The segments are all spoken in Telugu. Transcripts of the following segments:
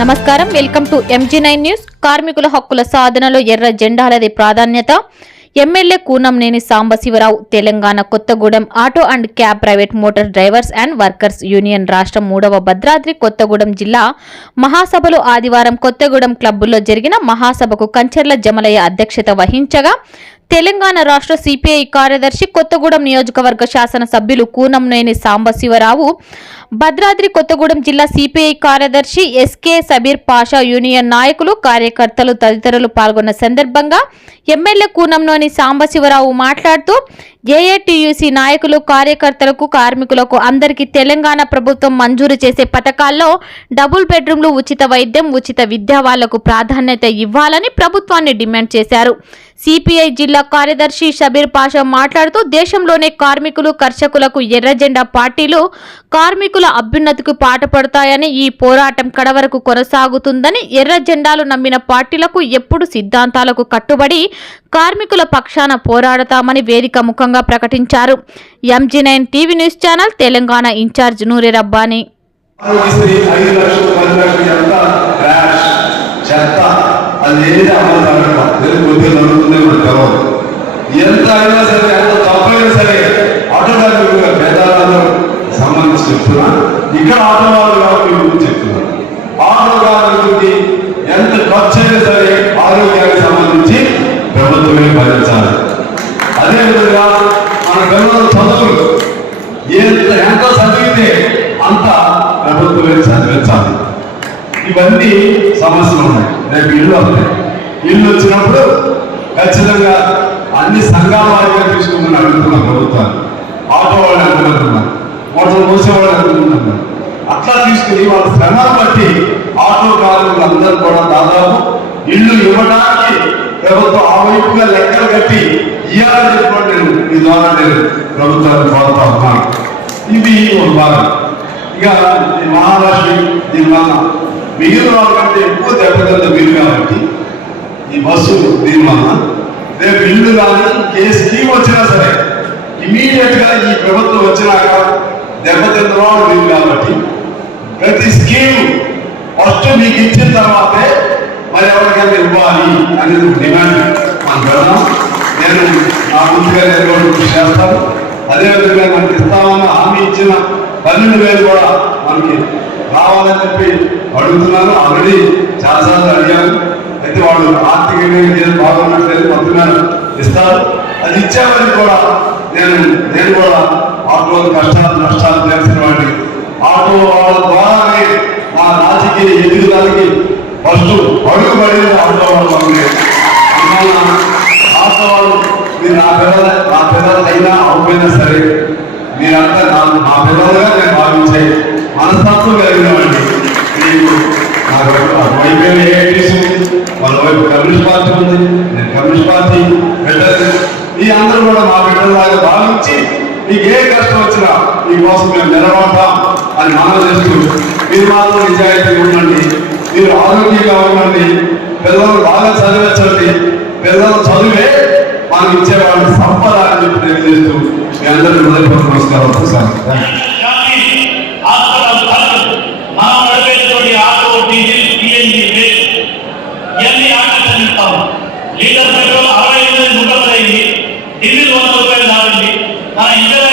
నమస్కారం. Welcome to MG nine news. కార్మికుల హక్కుల సాధనలో ఎర్ర జెండాలది ప్రాధాన్యత. MLA Koonamneni Sambasivarao Telangana Kothagudem auto and cab private motor drivers and workers union రాష్ట్రం మూడవ భద్రాద్రి కొత్తగూడెం జిల్లా మహాసభలో ఆదివారం కొత్తగూడెం క్లబ్బుల్లో జరిగిన మహాసభకు కంచెర్ల జమలయ్య అధ్యక్షత వహించగా తెలంగాణ రాష్ట్ర సిపిఐ కార్యదర్శి కొత్తగూడెం నియోజకవర్గ శాసనసభ్యులు కూనంనేని సాంబశివరావు భద్రాద్రి కొత్తగూడెం జిల్లా సిపిఐ కార్యదర్శి ఎస్కే సబీర్ పాషా యూనియన్ నాయకులు కార్యకర్తలు తదితరులు పాల్గొన్న సందర్భంగా ఎమ్మెల్యే కూనంలోని సాంబశివరావు మాట్లాడుతూ ఏఏటియుసి నాయకులు కార్యకర్తలకు కార్మికులకు అందరికీ తెలంగాణ ప్రభుత్వం మంజూరు చేసే పథకాల్లో డబుల్ బెడ్రూమ్లు ఉచిత వైద్యం ఉచిత విద్య వాళ్ళకు ప్రాధాన్యత ఇవ్వాలని ప్రభుత్వాన్ని డిమాండ్ చేశారు. సిపిఐ జిల్లా కార్యదర్శి షబీర్ పాషా మాట్లాడుతూ దేశంలోనే కార్మికులు కర్షకులకు ఎర్ర జెండా పార్టీలు కార్మికుల అభ్యున్నతికి పాటుపడతాయని ఈ పోరాటం కడవరకు కొనసాగుతుందని ఎర్ర జెండాలు నమ్మిన పార్టీలకు ఎప్పుడు సిద్ధాంతాలకు కట్టుబడి కార్మికుల పక్షాన పోరాడతామని వేదిక ముఖంగా ప్రకటించారు. MG nine TV news channel Telangana incharge Noori Rabbani Aarogyasri ఐదు లక్షలు పది లక్షలు ఎంత క్రాష్ చెత్త అది ఏది అమలు జరగడం లేదు కొద్దిగా జరుగుతుంది కూడా తెలవదు. ఎంత అయినా సరే ఎంత తప్పైనా సరే ఆటోమేటిక్గా కార్మికుల భేదాలను సంబంధించి చెప్తున్నా ఇక్కడ ఆటో వాళ్ళు కాబట్టి గురించి చెప్తున్నా ఆటో ఎంత ఖర్చు అయినా సరే ఆరోగ్యానికి సంబంధించి ప్రభుత్వమే భరించాలి. అదేవిధంగా మన పిల్లల చదువులు ఎంత ఎంత చదివితే అంత ప్రభుత్వమే చదివించాలి. ఇవన్నీ సమస్యలు ఉన్నాయి. రేపు ఇల్లు వస్తాయి. ఇల్లు వచ్చినప్పుడు ఖచ్చితంగా అన్ని సంఘాల వారిగా తీసుకుందని అడుగుతున్నాం ప్రభుత్వాన్ని ఆటో వాళ్ళు అనుకుంటున్నారు మోటార్ మోసే అనుకుంటున్నారు అట్లా తీసుకుని వాళ్ళ శ్రమను బట్టి ఆటో కార్మికులు అందరూ కూడా దాదాపు ఇల్లు ఇవ్వడానికి ప్రభుత్వం ఆ వైపుగా లెక్కలు కట్టి ఇవ్వాలని చెప్పి నేను ఈ ద్వారా నేను ప్రభుత్వాన్ని కోరుతా ఉన్నాను. ఇది ఒక భాగం. ఇక ఈ మహారాష్ట్ర దీనివల్ల మిగిలిన వాళ్ళకంటే ఎక్కువ దెబ్బతిన్న వీలు కాబట్టి ఈ బస్సు దీనివల్ల రేపు ఇల్లు కానీ ఏ స్కీమ్ వచ్చినా సరే ఇమీడియట్గా ఈ ప్రభుత్వం వచ్చినాక దెబ్బతిన్న వాళ్ళు వీలు కాబట్టి ప్రతి స్కీమ్ ఫస్ట్ మీకు ఇచ్చిన తర్వాతే మరి ఎవరికైనా ఇవ్వాలి అనేది ఒక డిమాండ్. మనం పెడదాం నేను నా ముందుగా నేను కృషి చేస్తాను. అదేవిధంగా మనకి ఇస్తామన్న హామీ ఇచ్చిన పన్నెండు వేలు కూడా మనకి రావాలని చెప్పి అడుగుతున్నాను. ఆల్రెడీ చాలాసార్లు అడిగాను. అయితే వాళ్ళు ఆర్థికంగా నేను బాగున్నట్లేదు ఇస్తారు. అది ఇచ్చామని కూడా నేను నేను కూడా ఆటో కష్టాలు నష్టాలు తెలిసిన వాడిని ఆటో వాళ్ళ ద్వారానే మా రాజకీయ ఎదుగుదలకి ఫస్ట్ అడుగు పడింది ఆటో వాళ్ళు ఆటో వాళ్ళు మీరు నా పిల్లల నా పిల్లలైనా అయినా అవ్వైనా సరే మీరంతా నా నా పిల్లలుగా నేను భావించాయి మనస్తత్వం కలిగిన వాడిని మీకు వైపు ఏఐటీసీ వాళ్ళ వైపు కమ్యూనిస్ట్ పార్టీ ఉంది. నేను కమ్యూనిస్ట్ పార్టీ బిడ్డలు మీ అందరూ కూడా మా బిడ్డలాగా భావించి మీకు ఏ కష్టం వచ్చినా మీకోసం మేము నిలబడతాం అని మనం చేస్తూ మీరు మాత్రం నిజాయితీ ఉండండి. మీరు ఆరోగ్యంగా ఉండండి. పిల్లలు బాగా చదివించండి. పిల్లలు చదివే మనకి ఇచ్చేవాళ్ళు సంపద అని చెప్పి తెలియజేస్తూ మీ అందరికీ మొదటి నమస్కారం సార్ তারা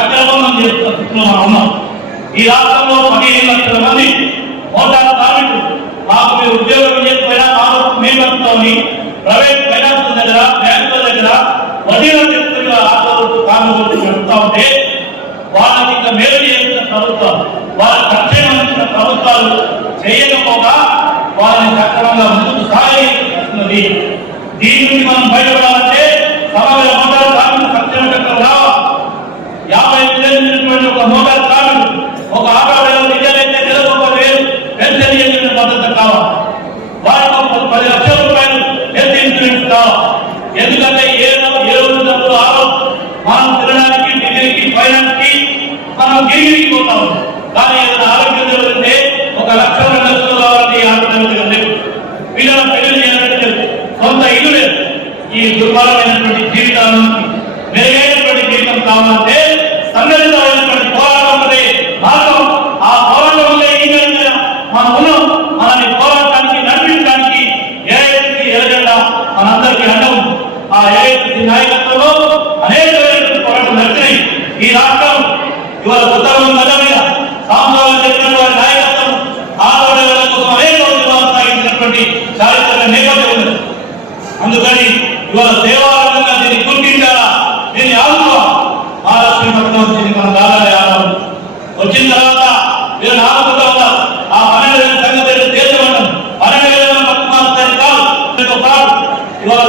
పోలీసులు చక్రబంధం చేస్తున్న మనం ఉన్నాం ఈ రాష్ట్రంలో పదిహేను లక్షల మంది మోటార్ కార్మికులు. మాకు మీరు ఉద్యోగం చేయకపోయినా మాకు మేము వస్తామని ప్రైవేట్ ఫైనాన్స్ దగ్గర బ్యాంకుల దగ్గర వడ్డీల చెప్తున్న ఆటోలు కార్మికులు నడుపుతా ఉంటే వాళ్ళకి ఇంకా మేలు చేసిన ప్రభుత్వం వాళ్ళ సంక్షేమం ప్రభుత్వాలు చేయకపోగా వాళ్ళని సక్రమంగా ముందుకు సాగిస్తున్నది దీని నుండి మనం బయటపడాలి ఎందుకంటే ఏ ఏ రోజు డబ్బులు మనం తినడానికి డిగ్రీకి పైనకి మనం గిరిగిరికి పోతాం. కానీ ఏదైనా ఆరోగ్యం జరుగుతుంటే ఒక లక్ష రెండు లక్షలు కావాలంటే ఆరోగ్యం లేదు వీళ్ళ పెళ్ళి చేయాలంటే లేదు. సొంత ఇల్లు లేదు. ఈ దుర్భరమైనటువంటి జీవితానికి మెరుగైనటువంటి జీవితం కావాలంటే సంఘటిత ఇవాళ ఉత్తరం గద మీద సాంస్కృతిక చెప్పిన వారి నాయకత్వం ఆడవాళ్ళ కోసం అనేక ఉద్యమాలు సాగించినటువంటి చారిత్రక నేపథ్యం ఉన్నది. అందుకని ఇవాళ దేవాలయంగా దీన్ని గుర్తించాలా? దీన్ని ఆదుకోవాలి? మహాలక్ష్మి పథకం వచ్చింది మన దాదాపు ఆదాయం వచ్చిన తర్వాత ఆదుకుంటా ఆ పన్నెండు సంగతి దేశం పన్నెండు వేల కాదు ఇవాళ